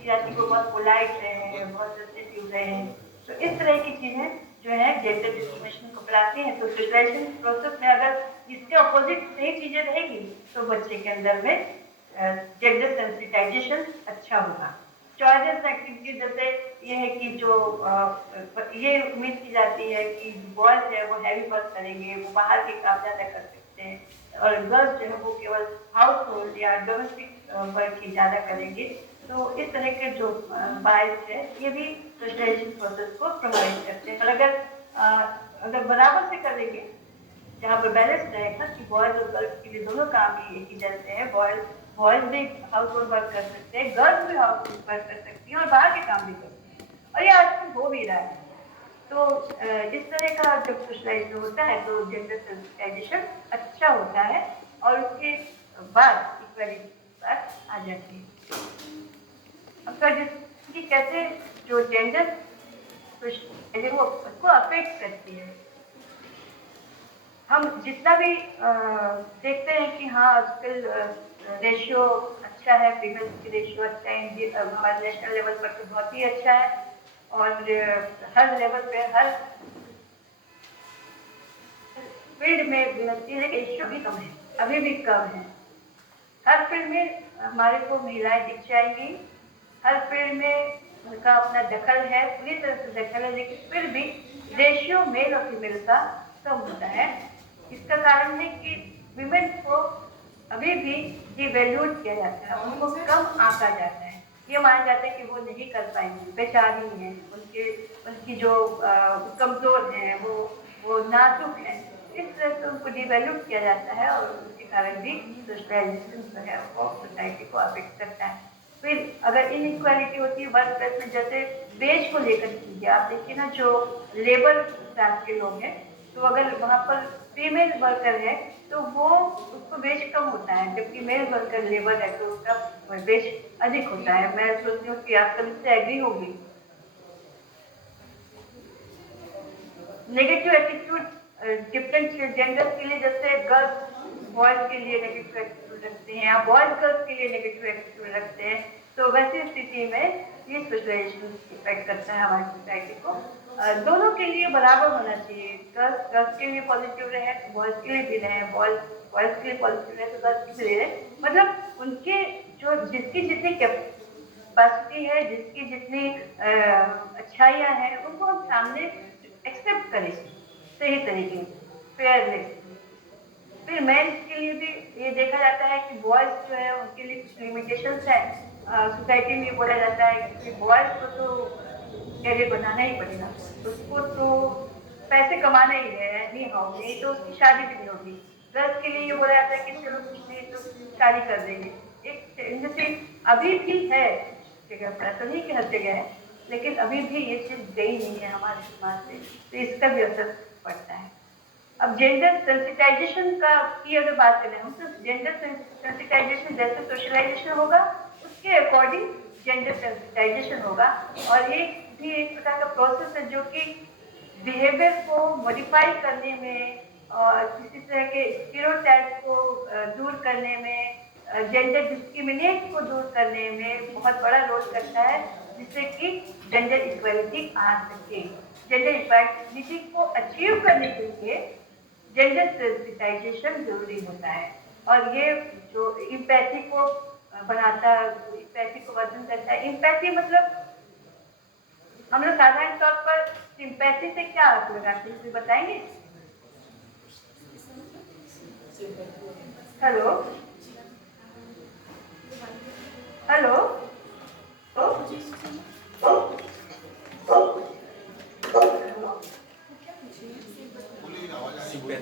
की जाती है वो बहुत पोलाइट रहे, बहुत सेंसिटिव रहे। तो इस तरह की चीजें जो है जेंडर डिस्क्रिमिनेशन को फैलाती हैं। तो सोशलाइजेशन प्रोसेस में अगर इसके अपोजिट सही चीजें रहेगी तो बच्चे के अंदर में जेंडर सेंसिटाइजेशन अच्छा होगा। चॉइस एक्टिविटी जैसे ये है कि जो ये उम्मीद की जाती है कि बॉयज है वो हैवी वर्क करेंगे, वो बाहर के काम ज्यादा कर सकते हैं, और गर्ल्स जो है वो केवल हाउस होल्ड या डोमेस्टिक वर्क ही ज्यादा करेंगे। तो इस तरह के जो बायस है ये भी सोशलाइजेशन प्रोसेस को प्रभावित करते हैं। और अगर बराबर से करेंगे, जहाँ पर बैलेंस रहेगा कि बॉयज और गर्ल्स के लिए दोनों काम ही एक ही जैसे हैं, बॉयज भी हाउस होल्ड वर्क कर सकते हैं, गर्ल्स भी हाउस होल्ड वर्क कर सकती हैं और बाहर के काम भी कर सकते हैं, और ये आजकल हो भी रहा है। तो इस तरह का जब सोशलाइजेशन होता है तो जेंडर सेंसिटाइजेशन अच्छा होता है, और उसके बाद इक्वालिटी की बात आ जाती है। अब जिसकी कैसे जो जेंडर वो उसको अफेक्ट करती है। हम जितना भी देखते हैं कि हाँ आजकल रेशियो अच्छा है, फीमेल्स की रेशियो अच्छा है, हमारे नेशनल लेवल पर तो बहुत ही अच्छा है, और हर लेवल पे हर फील्ड में रेशियो भी कम है, अभी भी कम है। हर फील्ड में हमारे को महिलाएं दिख जाएंगी, हर फील्ड में उनका अपना दखल है, पूरी तरह से दखल है, लेकिन फिर भी रेशियो मेल और फीमेल का कम होता है। इसका कारण है कि विमेन को अभी भी डिवैल्यूड किया जाता है, उनको कम आंका जाता है, ये माना जाता है कि वो नहीं कर पाएंगी, बेचारी है, उनकी जो कमजोर है, वो नाजुक है, इस तरह से उनको डिवैल्यूड किया जाता है, और उसके कारण भी सोशलाइजेशन जो है वो सोसाइटी को अफेक्ट करता है। फिर अगर इनइक्वालिटी होती है वर्क प्लेस में, जैसे वेज को लेकर कीजिए, आप देखिए ना जो लेबर क्लास के लोग हैं, तो अगर वहां पर फीमेल वर्कर है तो वो उसको वेज कम होता है, जबकि मेल वर्कर लेबर है तो उसका वेज अधिक होता है। मैं सोचती हूँ कि आप सब इससे एग्री होगी। नेगेटिव एटीट्यूड डिफरेंट जेंडर्स के लिए, जैसे गर्ल्स बॉयज के लिए नेगेटिव एटीट्यूड रखते हैं, या बॉयज गर्ल्स के लिए नेगेटिव एटीट्यूड रखते हैं, तो वैसी स्थिति में ये सोशलाइजेशन इफेक्ट करता है हमारी सोसाइटी को। दोनों के लिए बराबर होना चाहिए, गर्ल्स गर्ल्स के लिए पॉजिटिव रहे तो बॉयज के लिए भी रहे, बॉयज बॉयज के लिए पॉजिटिव रहे तो गर्ल्स के लिए रहे। मतलब उनके जो जिसकी जितनी कैपेसिटी है, जिसकी जितनी अच्छाइयाँ हैं, उनको हम सामने एक्सेप्ट करें सही तरीके से, फेयरनेस। फिर मेंस के लिए भी ये देखा जाता है कि बॉयज जो है उनके लिए कुछ लिमिटेशंस है। सोसाइटी में बोला जाता है कि बॉयज को तो कैरियर बनाना ही पड़ेगा, उसको तो पैसे कमाना ही है, नहीं हाउ नहीं तो उसकी शादी भी नहीं होगी। गर्ल्स के लिए ये बोला जाता है कि चलो कुछ नहीं तो शादी कर देंगे। एक जैसे अभी भी है कुछ जगह पर, ऐसा नहीं कि हर जगह है, लेकिन अभी भी ये चीज गई नहीं है हमारे समाज से, तो इसका भी असर पड़ता है। अब जेंडर सेंसिटाइजेशन का की अगर बात करें हम, तो जेंडर सेंसिटाइजेशन जैसे सोशलाइजेशन होगा उसके अकॉर्डिंग जेंडर सेंसिटाइजेशन होगा, और ये भी एक प्रकार का प्रोसेस है जो कि बिहेवियर को मॉडिफाई करने में और किसी तरह के स्टीरियोटाइप को दूर करने में, जेंडर डिस्क्रिमिनेट को दूर करने में बहुत बड़ा रोल करता है, जिससे कि जेंडर इक्वलिटी आ सके। जेंडर इक्वलिटी को अचीव करने के लिए जेंडर सेंसिटाइजेशन जरूरी होता है, और ये जो इम्पैथी को बढ़ाता है, इम्पैथी को वर्धन करता है। इम्पैथी मतलब हम लोग साधारण तौर पर सिंपैथी से क्या अर्थ लगाते हैं, बताएंगे? हेलो हेलो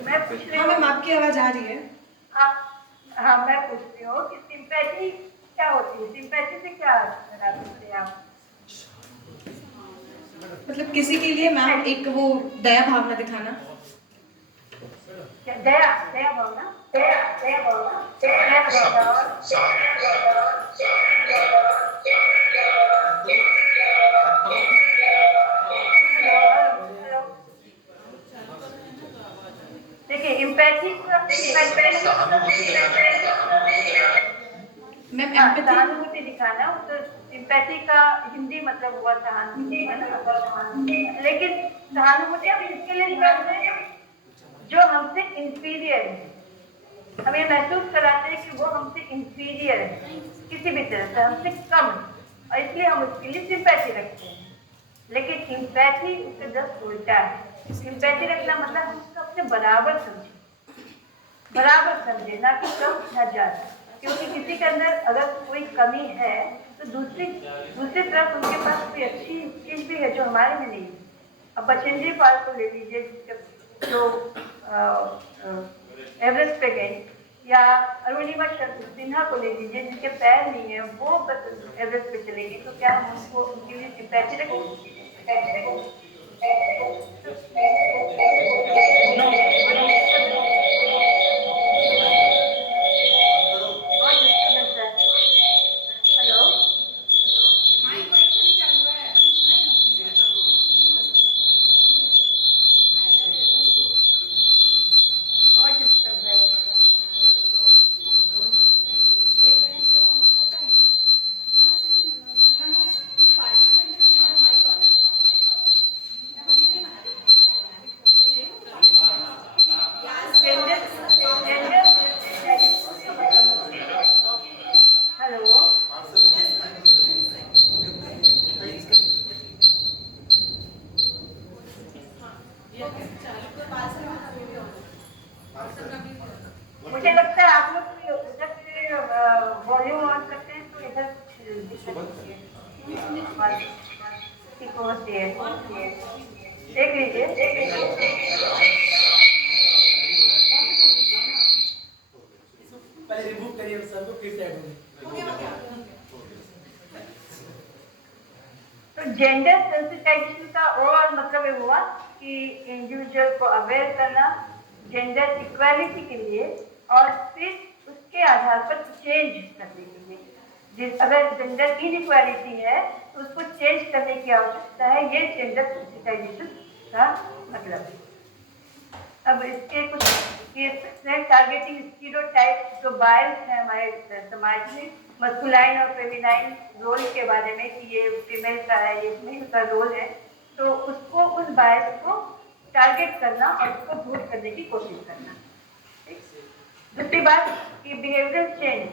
मैं पूछ रही हूँ, आपकी आवाज आ रही है? हाँ मैं पूछती हूँ कि सिंपैथी क्या होती है, सिंपैथी से क्या अर्थ लगा सकते हैं आप? मतलब किसी के लिए मैम एक वो दया भावना दिखाना। दया दया भावना, दया भावना, दया भावना। और हेलो हेलो, देखिए इम्पैथी मैम हाँ एम्पैथी सहानुभूति दिखाना, तो सिंपैथी का हिंदी मतलब हुआ सहानुभूति, है ना। लेकिन सहानुभूति हम इसके लिए करते हैं जो हमसे इंफीरियर है, हमें महसूस कराते हैं कि वो हमसे इंफीरियर है किसी भी तरह से, हमसे कम, और इसलिए हम उसके लिए सिंपैथी रखते हैं। लेकिन सिंपैथी उससे जस्ट उल्टा है। सिंपैथी रखना मतलब हम उसको अपने बराबर समझें, ना कि कम ना ज्यादा। क्योंकि किसी के अंदर अगर कोई कमी है तो दूसरी तरफ उनके पास कोई अच्छी चीज भी है जो हमारे में नहीं है। अब बछेंद्री पाल को ले लीजिए, जो एवरेस्ट पे गए, या अरुणिमा सिन्हा को ले लीजिए जिनके पैर नहीं है, वो एवरेस्ट पे चले गए, तो क्या हम उनको उनके लिए सिंपैथी रखेंगे? बहुत डिस्टर्बेंस है। हेलो, बहुत डिस्टर्ब है। जेंडर जेंडर हेलो, मुझे लगता है आप लोग भी उधर से वॉल्यूम ऑन करते हैं तो इधर कुछ दिक्कत होती है, आवाज ठीक होती है। देख लीजिए। पहले रिमूव करिए उस सबको, फिर से ऐड होंगे। तो जेंडर सेंसिटाइजेशन का और मतलब ये हुआ कि इंडिविजुअल को अवेयर करना जेंडर इक्वालिटी के लिए, और फिर उसके आधार पर चेंज करने के लिए। अगर जेंडर इनइक्वालिटी है तो उसको चेंज करने की आवश्यकता है, ये जेंडर सेंसिटाइजेशन का मतलब है। अब इसके कुछ केसेस हैं, टारगेटिंग स्टीरियोटाइप जो बायस है हमारे समाज में, मस्कुलाइन और फेमिनाइन रोल के बारे में कि ये फीमेल का है, ये मेल का रोल है, तो उसको उस बायस को टारगेट करना और उसको दूर करने की कोशिश करना। दूसरी बात कि बिहेवियरल चेंज,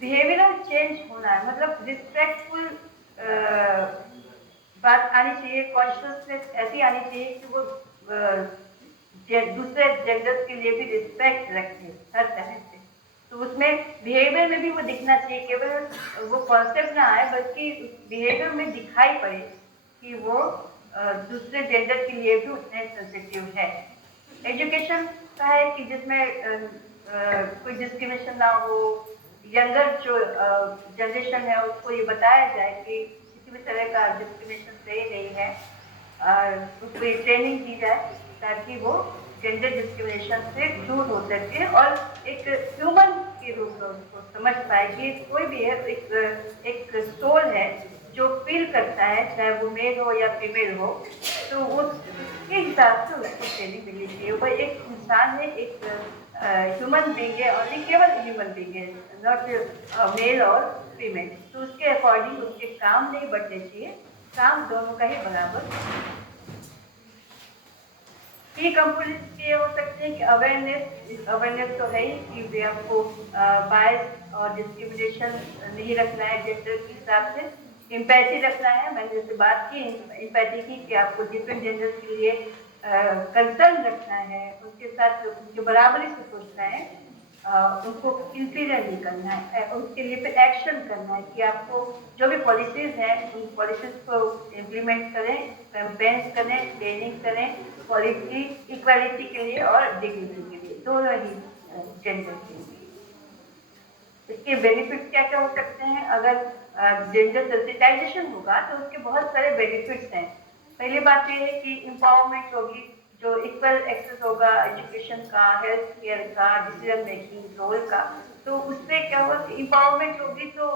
बिहेवियरल चेंज होना है, मतलब रिस्पेक्टफुल बात आनी चाहिए, कॉन्शियसनेस ऐसी आनी चाहिए कि वो दूसरे जेंडर्स के लिए भी रिस्पेक्ट रखे हर तरह से। तो उसमें बिहेवियर में भी वो दिखना चाहिए, केवल वो कॉन्सेप्ट ना आए बल्कि बिहेवियर में दिखाई पड़े कि वो दूसरे जेंडर के लिए भी उतने सेंसिटिव है। एजुकेशन का है कि जिसमें कोई डिस्क्रिमिनेशन ना हो, यंगर जो जनरेशन है उसको ये बताया जाए कि किसी भी तरह का डिस्क्रिमिनेशन सही नहीं है, उसको ये ट्रेनिंग दी जाए ताकि वो जेंडर डिस्क्रिमिनेशन से दूर हो सके और एक ह्यूमन के रूप में उसको समझ पाए कि कोई भी है एक सोल है जो फील करता है, चाहे वो मेल हो या फीमेल हो, तो वो उसके हिसाब से उसको ट्रेनिंग मिलनी चाहिए। वो एक इंसान है, एक ह्यूमन बीइंग है, और केवल ह्यूमन बीइंग है, नॉट मेल और फीमेल। तो उसके अकॉर्डिंग उसके काम नहीं बढ़ने चाहिए, काम दोनों का ही बराबर। की कंपोनेंट्स ये हो सकते हैं कि अवेयरनेस तो है ही कि वे आपको बायस और डिस्क्रिमिनेशन नहीं रखना है जेंडर के हिसाब से, एम्पैथी रखना है, मैंने जैसे बात की एम्पैथी की कि आपको डिफरेंट जेंडर के लिए कंसर्न रखना है, उनके साथ उनके बराबरी से सोचना है, उनको इंफीरियर नहीं करना है, उसके लिए फिर एक्शन करना है कि आपको जो भी पॉलिसीज हैं उन पॉलिसीज को इम्प्लीमेंट करें, कैंपेन्स करें, ट्रेनिंग करें, पॉलिसी इक्वालिटी के लिए और डिग्निटी के लिए, दोनों ही जेंडर के लिए। इसके बेनिफिट्स क्या क्या हो सकते हैं? अगर जेंडर सेंसिटाइजेशन होगा तो उसके बहुत सारे बेनिफिट्स हैं। पहली बात यह है कि एम्पावरमेंट होगी, जो इक्वल एक्सेस होगा एजुकेशन का, हेल्थ केयर का, डिसीजन मेकिंग रोल का, तो उससे क्या होगा कि एम्पावरमेंट होगी तो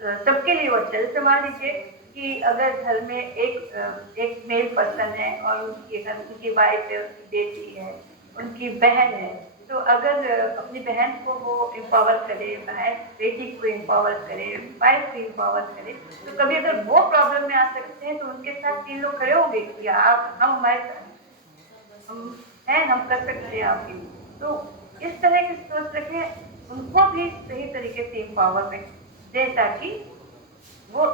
सबके लिए वो अच्छा है। जैसे मान लीजिए कि अगर घर में एक मेल पर्सन है और उनकी वाइफ है, उनकी बेटी है, उनकी बहन है, तो अगर अपनी बहन को वो एम्पावर करे, बहन बेटी को एम्पावर करे, वाइफ को एम्पावर करे, तो कभी अगर वो प्रॉब्लम में आ सकते हैं तो उनके साथ 3 लोग खड़े होंगे कि आप हम हमारे साथ हम हैं, हम कर सकते हैं आपके लिए। तो इस तरह की सोच रखें, उनको भी सही तरीके से एम्पावरमेंट दें ताकि वो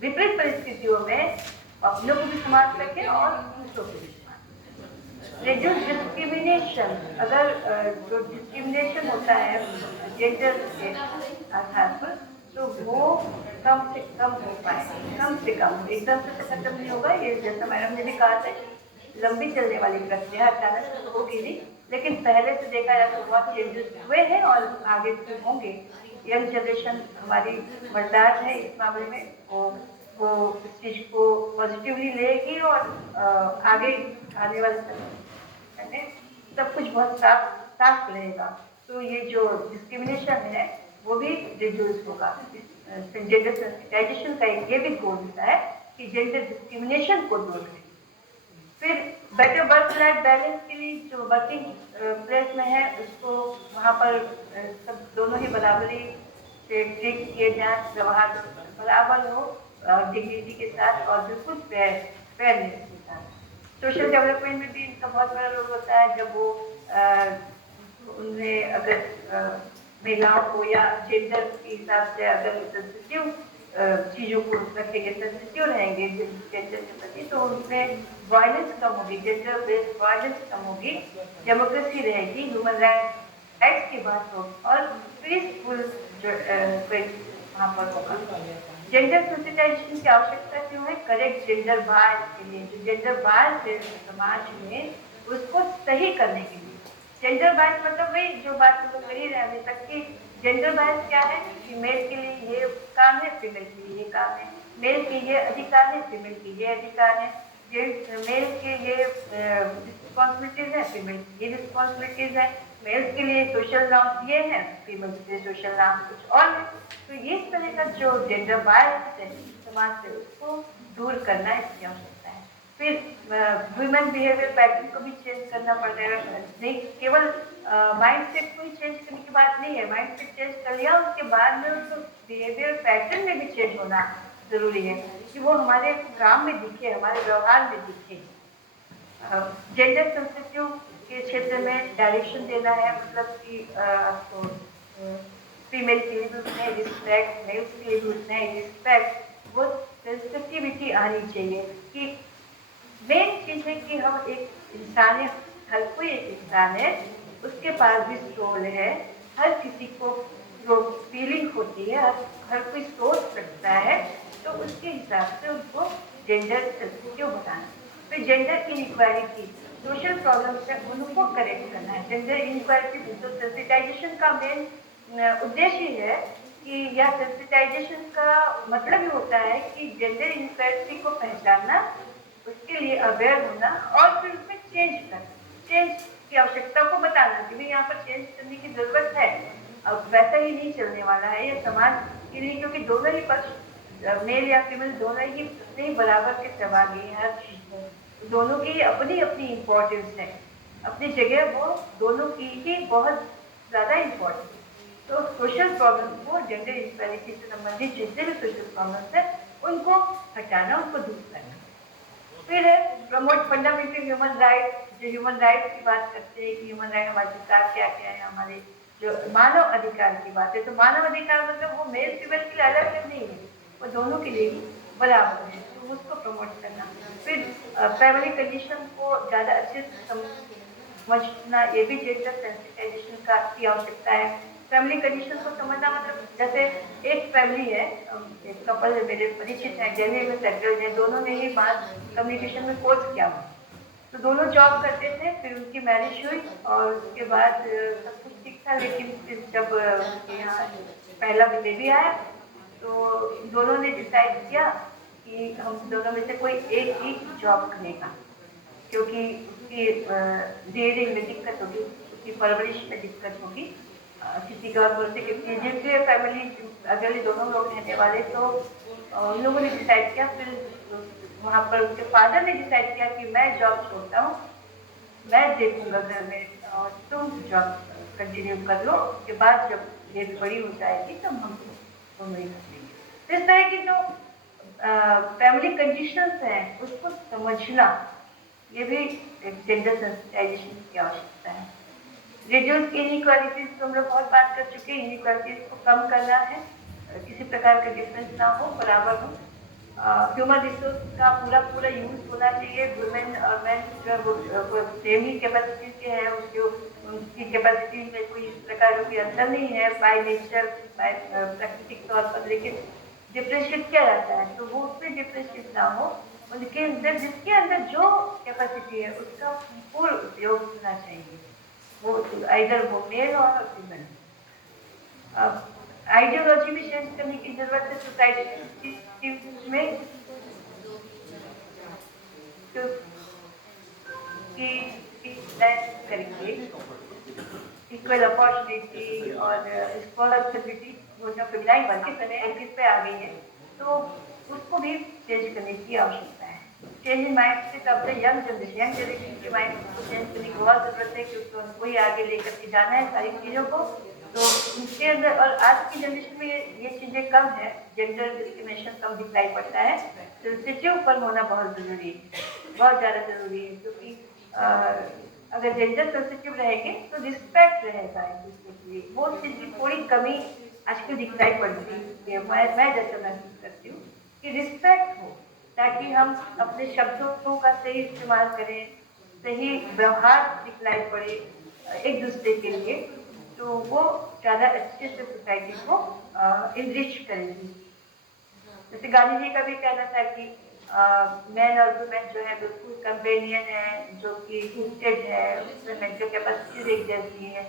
विपरीत परिस्थितियों में अपनों को भी संभाल सके और दूसरों को भी संभाल। रिड्यूस डिस्क्रिमिनेशन, अगर जो डिस्क्रिमिनेशन होता है जेंडर के आधार पर, तो वो कम से कम हो पाए, कम से कम, एकदम से तो खत्म नहीं होगा। ये जैसा मैडम ने भी कहा था कि लंबी चलने वाली प्रक्रिया, अचानक से तो होगी नहीं, लेकिन पहले से देखा जाए तो बहुत चेंजेस हुए हैं और आगे भी होंगे। यंग जनरेशन हमारी समझदार है इस मामले में, वो इस चीज को पॉजिटिवली लेगी और आगे आने वाले समय में सब कुछ बहुत साफ साफ रहेगा। तो ये जो डिस्क्रिमिनेशन है वो भी रिड्यूस होगा। जेंडर सेंसिटाइजेशन का ये भी गोल होता है कि जेंडर डिस्क्रिमिनेशन को दूर करें। फिर बेटर वर्क लाइफ बैलेंस के लिए जो वर्किंग प्लेस में है उसको वहाँ पर सब दोनों ही बराबरी से ट्रीट किए जाए, व्यवहार बराबर हो, डिग्निटी के साथ और बिल्कुल फेयरनेस के साथ। सोशल डेवलपमेंट में भी इनका बहुत बड़ा रोल होता है। जब वो उन्हें अगर महिलाओं को या जेंडर के हिसाब से अगर सेंसिटिव चीजों को रखेंगे, सेंसिटिव रहेंगे जेंडर के प्रति, तो उनमें वायलेंस कम होगी, जेंडर बेस्ड वायलेंस कम होगी, डेमोक्रेसी रहेगी, ह्यूमन राइट्स की बात होगी और पीसफुल वहाँ पर होगा। जेंडर सेंसिटाइजेशन की आवश्यकता क्यों है? करेक्ट जेंडर बायस के लिए, जो जेंडर बायस है समाज में उसको सही करने के लिए। जेंडर बायस मतलब वही जो बात हम लोग कर ही रहे अभी तक की, जेंडर बायस क्या है कि मेल के लिए ये काम है, फीमेल के लिए ये काम है, मेल के ये अधिकार है, फीमेल के ये अधिकार है, मेल के ये रिस्पॉन्सिबिलिटीज है, फीमेल की ये रिस्पॉन्सिबिलिटीज है, मेल्स के लिए सोशल नॉर्म्स ये है, फीमेल्स के लिए सोशल नॉर्म्स कुछ और है। तो ये तरह का जो जेंडर बायस है समाज से, उसको दूर करना इसकी आवश्यकता है। फिर ह्यूमन बिहेवियर पैटर्न को भी चेंज करना पड़ेगा। नहीं केवल माइंड सेट को ही चेंज करने की बात नहीं है, माइंड सेट चेंज कर लिया उसके बाद में उसको बिहेवियर पैटर्न में भी चेंज होना जरूरी है कि वो हमारे काम में दिखे, हमारे व्यवहार में दिखे। जेंडर सेंसिटिव के क्षेत्र में डायरेक्शन देना है, मतलब कि आपको फीमेल के लिए भी उतना ही रिस्पेक्ट, मेल्स के लिए भी उतना ही रिस्पेक्ट, वो सेंसिटिविटी आनी चाहिए कि मेन चीज है कि हम एक इंसान है, हर कोई एक इंसान है, उसके पास भी सोल है, हर किसी को जो फीलिंग होती है, हर कोई सोच सकता है, तो उसके हिसाब से उनको जेंडर सेंसिटिव बनाना। फिर जेंडर इनइक्वालिटी, सोशल प्रॉब्लम्स है उनको करेक्ट करना है। जेंडर इनइक्वालिटी तो सेंसिटाइजेशन का मेन उद्देश्य है कि या सेंसिटाइजेशन का मतलब ही होता है कि जेंडर इनइक्वालिटी को पहचानना, उसके लिए अवेयर होना और फिर उसमें चेंज करना, चेंज की आवश्यकता को बताना कि भाई यहाँ पर चेंज करने की जरूरत है। अब वैसा ही नहीं चलने वाला है ये समाज के लिए, क्योंकि दोनों ही पक्ष, मेल या फीमेल दोनों ही उतने बराबर के सहभागी हैं हर चीज में, दोनों की अपनी अपनी इम्पोर्टेंस है, अपनी जगह वो दोनों की ही बहुत ज्यादा इम्पोर्टेंस है। तो सोशल प्रॉब्लम को, जेंडर इनइक्वालिटी से संबंधित जितने भी सोशल प्रॉब्लम्स है उनको हटाना, उनको दूर करना। फिर है प्रमोट फंडामेंटल ह्यूमन राइट, जो ह्यूमन राइट की बात करते हैं कि ह्यूमन राइट हमारे अधिकार क्या क्या है, हमारे जो मानव अधिकार की बात है, तो मानव अधिकार मतलब वो मेल फीमेल के लिए अलग अलग नहीं है, वो दोनों के लिए बराबर है, तो उसको प्रमोट करना। फिर फैमिली कंडीशन को ज्यादा अच्छे से समझना, ये भी जेंडर सेंसिटाइजेशन का की आवश्यकता है। फैमिली कंडीशन को समझना मतलब जैसे एक फैमिली है, एक कपल है, मेरे परिचित है, दिल्ली में सेटल्ड है, दोनों ने ही मास कम्युनिकेशन में कोर्स किया, तो दोनों जॉब करते थे। फिर उनकी मैरिज हुई और उसके बाद सब कुछ ठीक था, लेकिन फिर जब उनके यहाँ पहला बेबी आया तो दोनों ने डिसाइड किया कि हम दोनों में से कोई एक ही जॉब करेगा, क्योंकि उसकी रियरिंग में दिक्कत होगी, उसकी परवरिश में दिक्कत होगी, किसी का बोलते कि न्यूक्लियर फैमिली अगर ये दोनों लोग रहने वाले तो उन लोगों ने डिसाइड किया, फिर वहां पर उनके फादर ने डिसाइड किया कि मैं जॉब छोड़ता हूँ, मैं देखूंगा घर में और तुम जॉब कंटिन्यू कर लो, उसके बाद जब बेबी बड़ी हो जाएगी तब हम दोनों ही कर लेंगे। तो इस तरह की जो फैमिली कंडीशंस हैं उसको समझना, ये भी एक जेंडर सेंसिटाइजेशन की आवश्यकता है। रिड्यूस इनइक्वालिटीज तो हम लोग बहुत बात कर चुके हैं, इनइक्वालिटीज को कम करना है, किसी प्रकार का डिफरेंस ना हो, बराबर हो। ह्यूमन रिसोर्स का पूरा पूरा यूज होना चाहिए, वुमेन और मेन जो है वो सेम ही कैपेसिटी के हैं, उनकी कैपेसिटी में कोई इस प्रकार का कोई अंतर नहीं है बाय नेचर, बाय प्राकृतिक तौर पर, लेकिन डिफ्रेंशिएट किया जाता है तो वो उसमें डिफ्रेंशिएट ना हो, उनके अंदर जिसके अंदर जो कैपेसिटी है उसका पूर्ण उपयोग होना चाहिए, वो आइदर वो मेल और फीमेल। आइडियोलॉजी भी चेंज करने की जरूरत है सोसाइटी में, करके इक्वल अपॉर्चुनिटी और स्कॉलरशिप वो जो फेमिनाइन वर्क किस पे आ गई है, तो उसको भी चेंज करने की आवश्यकता है। चेंज इन माइंड से कब से यंग जनरेशन के माइंड को चेंज करने की बहुत जरूरत है, क्योंकि उनको ही आगे लेकर के जाना है सारी चीजों को। तो उनके अंदर, और आज की जनरेशन में ये चीजें कम है, जेंडर डिस्क्रिमिनेशन कम दिखाई पड़ता है, सेंसिटिव पर होना बहुत जरूरी है, बहुत ज्यादा जरूरी है, क्योंकि अगर जेंडर सेंसिटिव रहेंगे तो रिस्पेक्ट रहेगा एक दूसरे के लिए, वो चीज की थोड़ी कमी आजकल दिखाई पड़ती है। मैं जैसा महसूस करती हूँ कि रिस्पेक्ट हो, ताकि हम अपने शब्दों का सही इस्तेमाल करें, सही व्यवहार दिखलाई पड़े एक दूसरे के लिए, तो वो ज्यादा अच्छे से सोसाइटी को इनरिच करेगी। जैसे गांधी जी का भी कहना था कि मैन और वुमेन जो है बिल्कुल कंपेनियन है, जो कि इक्वल है, उसमें मेंटल कैपेसिटीज एक जैसी है।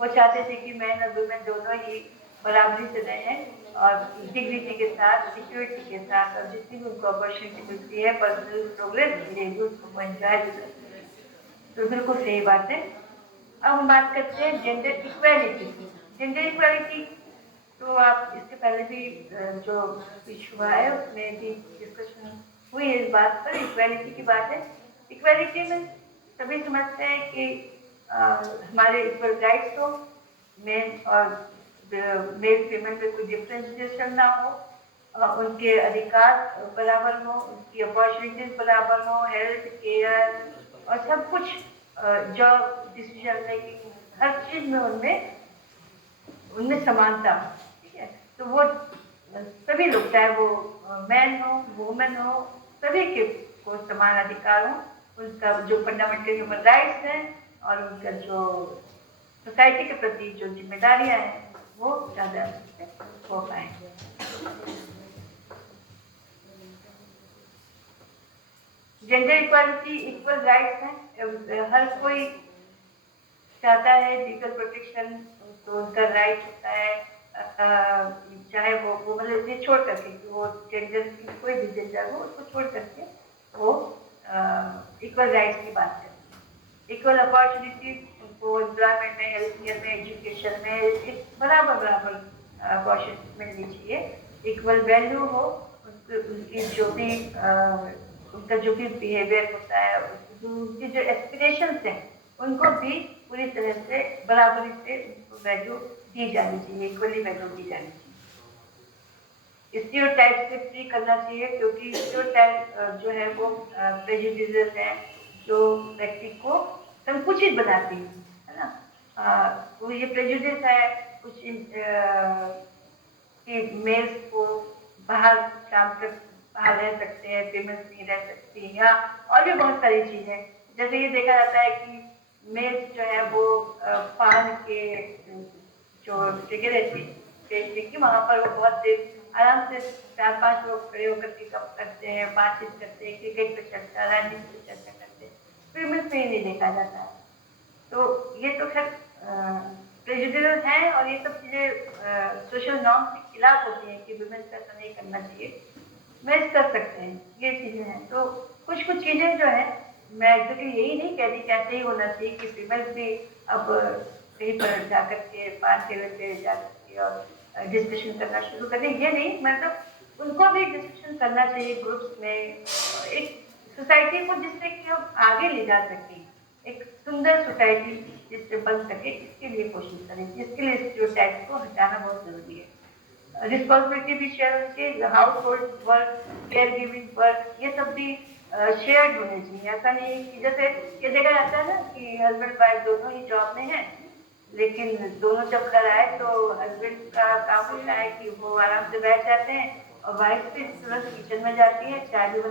वो चाहते थे कि मैन और वुमेन दोनों ही बराबरी से रहें और डिग्निटी के साथ, सिक्योरिटी के साथ, और जितनी भी उनको अपॉर्चुनिटी मिलती है पर्सनल प्रोग्रेस के लिए भी उसको एंजॉय भी कर सके। तो बिल्कुल सही बात है। अब हम बात करते हैं जेंडर इक्वालिटी की। जेंडर इक्वालिटी तो आप इसके पहले भी जो स्पीच हुआ है उसमें भी डिस्कशन हुई है इस बात पर, इक्वालिटी की बात है। इक्वालिटी में सभी समझते हैं कि हमारे इक्वल राइट्स हो, मेल और मेल फीमेल में कोई डिफ्रेंशिएशन ना हो, उनके अधिकार बराबर हो, उनकी अपॉर्चुनिटीज बराबर हो, हेल्थ केयर और सब कुछ, जॉब डिसीजन मेकिंग, हर चीज में उनमें उनमें समानता, ठीक है। तो वो सभी लोग, चाहे वो मैन हो, वुमेन हो, सभी के को समान अधिकार हो, उनका जो फंडामेंटल ह्यूमन राइट्स हैं और उनका जो सोसाइटी के प्रति जो जिम्मेदारियां हैं वो ज्यादा हो पाए। जेंडर इक्वालिटी, इक्वल राइट्स हैं, हर कोई चाहता है लीगल प्रोटेक्शन, तो उनका राइट होता है, चाहे वो मतलब ये छोड़ करके कि वो जेंडर की कोई भी जेंडर हो उसको छोड़ करके वो इक्वल राइट्स की बात करते हैं। इक्वल अपॉर्चुनिटी उनको एम्प्लॉयमेंट में, हेल्थ केयर में, एजुकेशन में एक बराबर अपॉर्चुनिटी मिलनी चाहिए। इक्वल वैल्यू हो, उनकी जो भी उनका जो भी बिहेवियर होता है, उनकी जो एस्पिरेशंस हैं उनको भी पूरी तरह से बराबरी से वैल्यू दी जानी चाहिए, इक्वली वैल्यू दी जानी चाहिए। स्टीरियोटाइप से फ्री करना चाहिए, क्योंकि स्टीरियोटाइप जो है वो प्रेजुडिस है जो व्यक्ति को संकुचित बनाती है ना। वो ये प्रेजुडिस है कुछ कि मेल्स को बाहर काम कर बाहर रह सकते हैं, फीमेल्स नहीं रह सकती, या और भी बहुत सारी चीजें। जैसे ये देखा जाता है कि मेल्स जो है वो पान के जो जगह रहती है कि वहां पर वो बहुत देर आराम से 4-5 लोग खड़े होकर के कप करते हैं, बातचीत करते हैं, क्रिकेट पे चर्चा, राजनीति पे चर्चा करते हैं, फीमेल्स में ही नहीं देखा जाता है। तो ये तो खैर प्रेजुडिस है, और ये सब चीजें सोशल नॉर्म्स के खिलाफ होती हैं कि वुमेन का ऐसा नहीं करना चाहिए, मैच कर सकते हैं, ये चीजें हैं। तो कुछ चीजें जो है, मैं एग्जैक्टली यही नहीं कहती कैसे ही होना चाहिए कि फीमेल भी अब कहीं पर जाकर के पार्क पे जाकर के और डिस्कशन करना शुरू कर दें, ये नहीं, मतलब उनको भी डिस्कशन करना चाहिए ग्रुप्स में, एक सोसाइटी को जिससे कि हम आगे ले जा सकें, एक सुंदर सोसाइटी जिससे बन सके, इसके लिए कोशिश करें, जिसके लिए स्टीरियोटाइप को हटाना बहुत जरूरी है। रिस्पॉन्सिबिलिटी भी शेयर होनी चाहिए, house hold work, care giving work, ये सब भी शेयर्ड होने चाहिए। ऐसा नहीं है कि जैसे ये देखा जाता है ना कि हस्बैंड वाइफ दोनों ही जॉब में हैं, लेकिन दोनों जब घर आए तो हस्बैंड का काम होता है कि वो आराम से बैठ जाते हैं और वाइफ फिर तुरंत किचन में जाती है, चाय भी